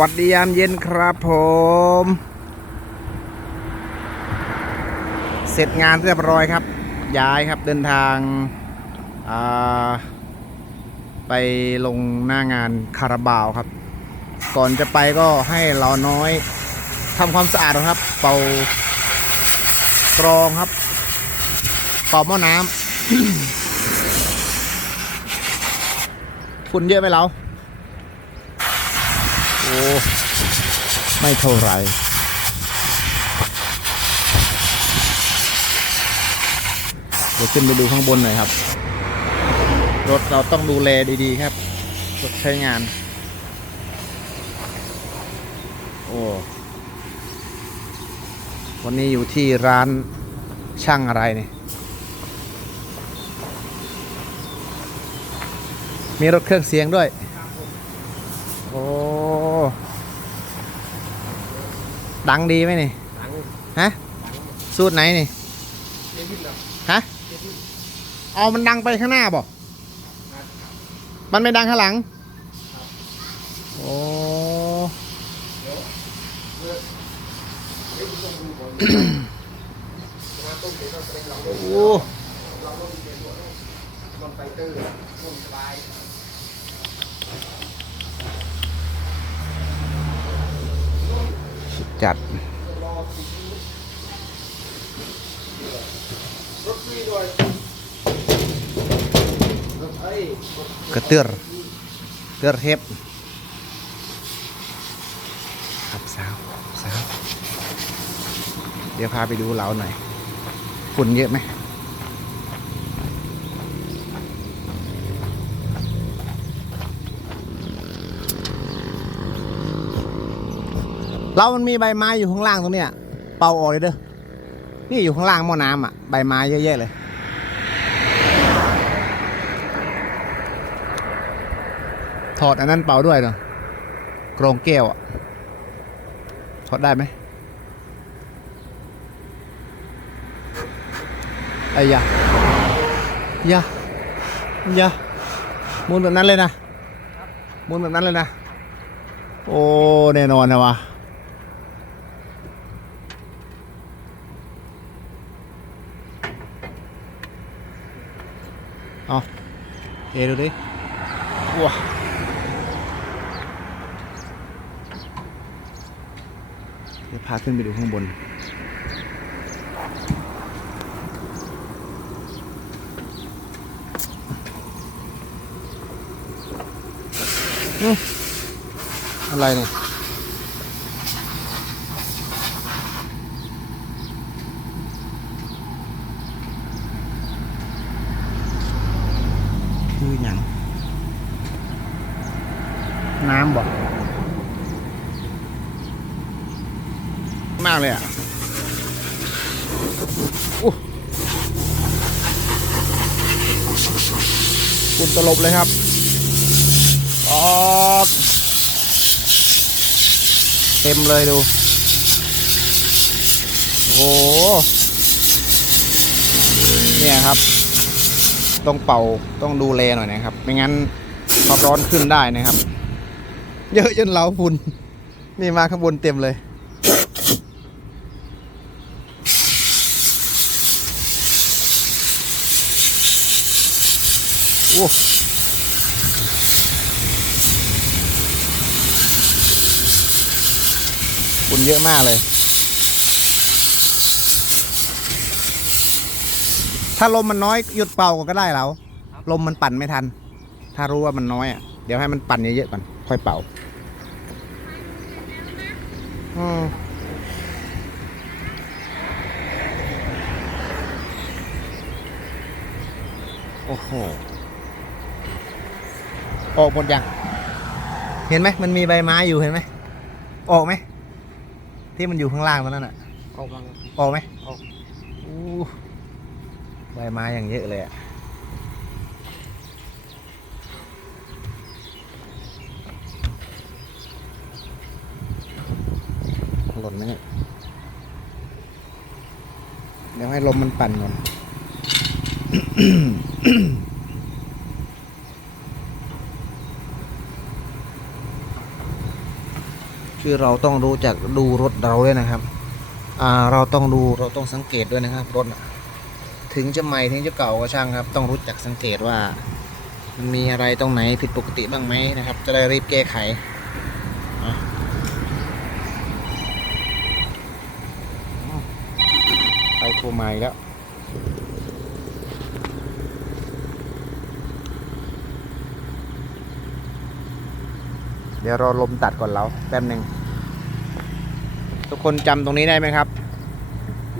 วัสดียามเย็นครับผม เสร็จงานเรียบร้อยครับ ย้ายครับเดินทางาไปลงหน้างานคาราบาวครับ ก่อนจะไปก็ให้เราน้อยทำความสะอาดครับ เป่ากรองครับ เป่าหม้อน้ำฝุ่นเยอะไหมเรา ไม่เท่าไหรเดี๋ยวขึ้นไปดูข้างบนหน่อยครับ รถเราต้องดูแลดีๆครับรถใช้งาน โอ้วันนี้อยู่ที่ร้านช่างอะไรเนี่ยมีรถเครื่องเสียงด้วย โอ้ ดังดีไหมนี่หลังฮะสูตรไหนนี่เดวิดเหรอฮะเอามันดังไปข้างหน้าบ่มันไม่ดังข้างหลังโอ้มาต้มเดี๋ยวเราเตรียมลองโอ้ ลองลงเดี๋ยวลองไฟเตอร์ลงสบาย จัดกระเตือรเตือรเทปครับสาวสาวเดี๋ยวพาไปดูเราหน่อยฝุ่นเยอะไหม เรามันมีใบไม้อยู่ข้างล่างตรงเนี้ย เป่าออกเลยเด้อ นี่อยู่ข้างล่างหม้อน้ำอะ ใบไม้เยอะแยะเลย ถอดอันนั้นเป่าด้วยเนาะกรองแก้วอะ ถอดได้ไหมไอ้ยะยะยะมุนแบบนั้นเลยนะมุนแบบนั้นเลยนะ โอ้ แน่นอนนะวะ เอาเอดูดิว้าเดี๋ยวพาขึ้นไปดูข้างบนอืมอะไรเนี่ย คืออย่าง น้ำบอกมากเลยอะคุณตลบเลยครับปอดเต็มเลยดู โอ้โหเนี่ยครับ ต้องเป่าต้องดูแลหน่อยนะครับ ไม่งั้นความร้อนขึ้นได้นะครับ เยอะจนเหลาฝุ่นนี่มาข้างบนเต็มเลยโอ้ฝุ่นเยอะมากเลย ถ้าลมมันน้อยหยุดเป่าก็ได้แล้วลมมันปั่นไม่ทัน ถ้ารู้ว่ามันน้อยอะ เดี๋ยวให้มันปั่นเยอะๆก่อน ค่อยเป่า อืมโอ้โห ออกหมดยัง เห็นไหม มันมีใบไม้อยู่เห็นไหม ออกไหม ที่มันอยู่ข้างล่างตรงนั้นอะ ออกมาออกไหมออกอู้ใบไม้อย่างเยอะเลยอะ หล่นไหมเนี่ยเดี๋ยวให้ลมมันปั่นก่อนคือเราต้องรู้จักดูรถเราด้วยนะครับ อ่า เราต้องดูเราต้องสังเกตด้วยนะครับ รถถึงจะใหม่ถึงจะเก่าก็ช่างครับ ต้องรู้จักสังเกตว่า มันมีอะไรตรงไหนผิดปกติบ้างไหมนะครับ จะได้รีบแก้ไขนะ ไปโทรมาอีกแล้วเดี๋ยวรอลมตัดก่อนเราแป๊บหนึ่งทุกคนจำตรงนี้ได้ไหมครับ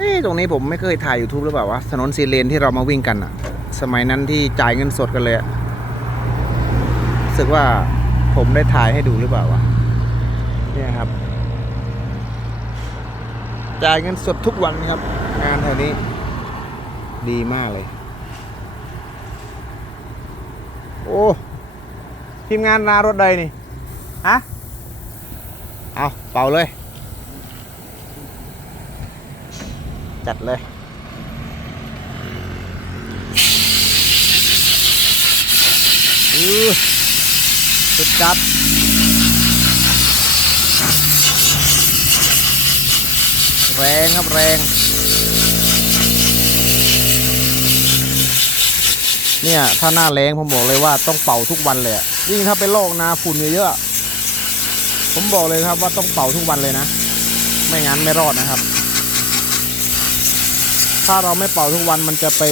นี่ตรงนี้ผมไม่เคยถ่าย YouTube หรือเปล่าวะถนนซีเลนที่เรามาวิ่งกันอะสมัยนั้นที่จ่ายเงินสดกันเลยอะรู้สึกว่าผมได้ถ่ายให้ดูหรือเปล่าวะเนี่ยครับ จ่ายเงินสดทุกวันครับ งานแถวนี้ ดีมากเลย โอ้ทีมงานนารถใดนี่ฮะเอาเป่าเลย จัดเลยอือสุดจัด แรงครับแรง เนี่ย ถ้าหน้าแรงผมบอกเลยว่าต้องเป่าทุกวันเลยยิ่งถ้าเป็นโรคนาฝุ่นเยอะๆผมบอกเลยครับว่าต้องเป่าทุกวันเลยนะ ไม่งั้นไม่รอดนะครับ ถ้าเราไม่เป่าทุกวันมันจะไป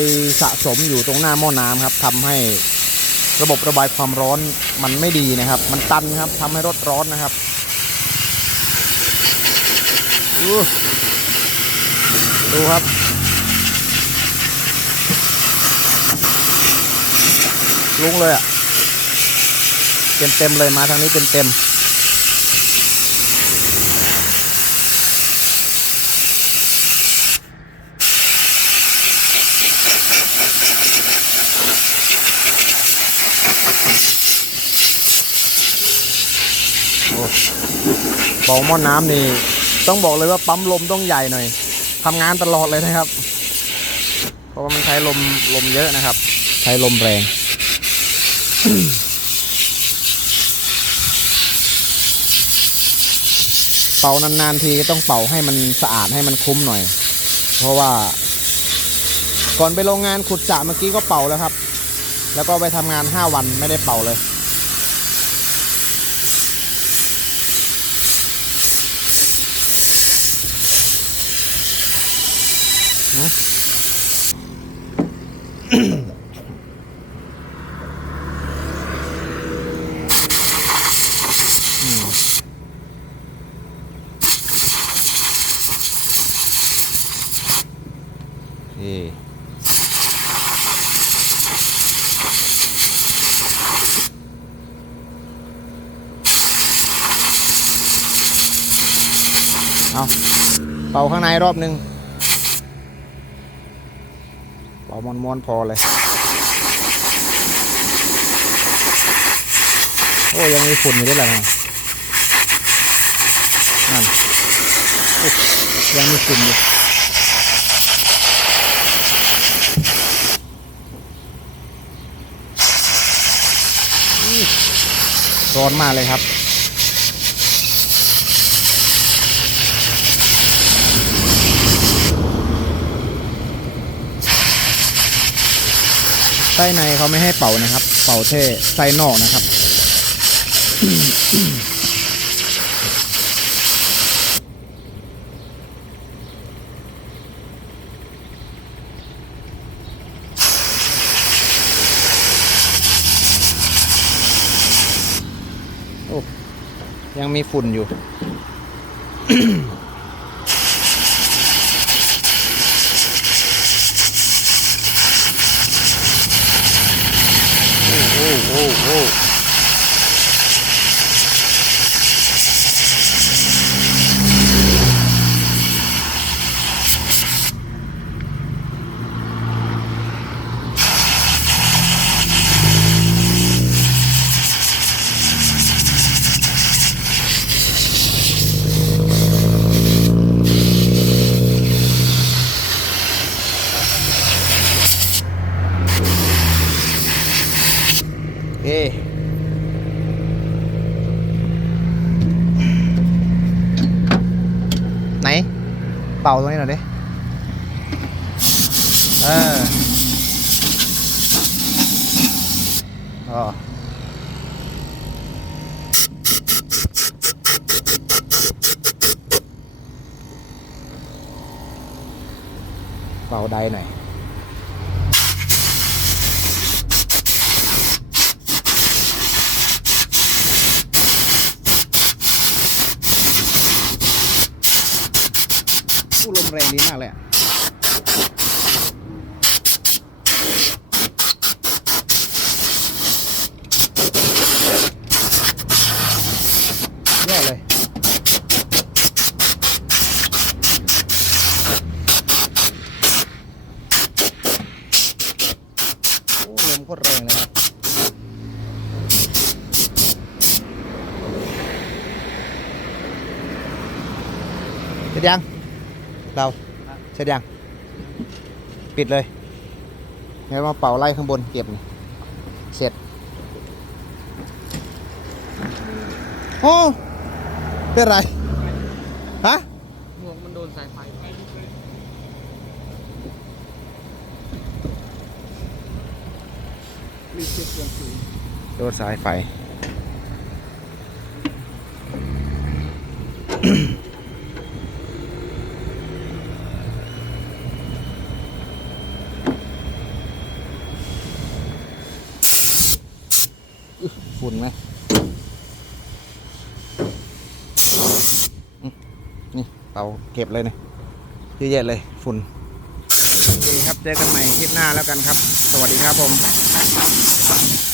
สะสมอยู่ตรงหน้าหม้อน้ำครับทำให้ระบบระบายความร้อนมันไม่ดีนะครับ มันตันครับทำให้รถร้อนนะครับ ดูครับ ลุงเลยอะเต็มเต็มเลยมาทางนี้เต็มเต็มๆโอ้เป่าหม้อน้ำนี่ ต้องบอกเลยว่าปั๊มลมต้องใหญ่หน่อย ทำงานตลอดเลยนะครับ เพราะว่ามันใช้ลมลมเยอะนะครับ ใช้ลมแรงเป่านานๆทีก็ต้องเป่าให้มันสะอาดให้มันคุ้มหน่อย เพราะว่า ก่อนไปโรงงานขุดสระเมื่อกี้ก็เป่าแล้วครับ แล้วก็ไปทำงานห้าวันไม่ได้เป่าเลย เอาเป่าข้างในรอบหนึ่งเป่า มอนมอนๆพอเลย โอ้ยังมีฝุ่นอยู่ด้วยแหละนะนั่นยังมีฝุ่นอยู่ร้อนมากเลยครับ ส้ในเขาไม่ให้เป่านะครับ เป่าเท่ไส้นอกนะครับโอ้ยังมีฝุ่นอยู่ เป่าตรงนี้หน่อยดิ เอออ๋อเป่าไดหน่อย แรงดีมากเลยยอะเลยโอ้ลมโคตรแรงเลยครับเสร็จยัง เราเสร็จยังปิดเลยงั้นมาเป่าไล่ข้างบนเก็บเสร็จโอ้เป็นไรฮะหมวกมันโดนสายไฟมีเชือกเชื่อมสูงโดนสายไฟ ฝุ่นไหมนี่เตาเก็บเลยนี่เยอะแยะเลยฝุ่นโอเคครับเจอกันใหม่คลิปหน้าแล้วกันครับ สวัสดีครับผม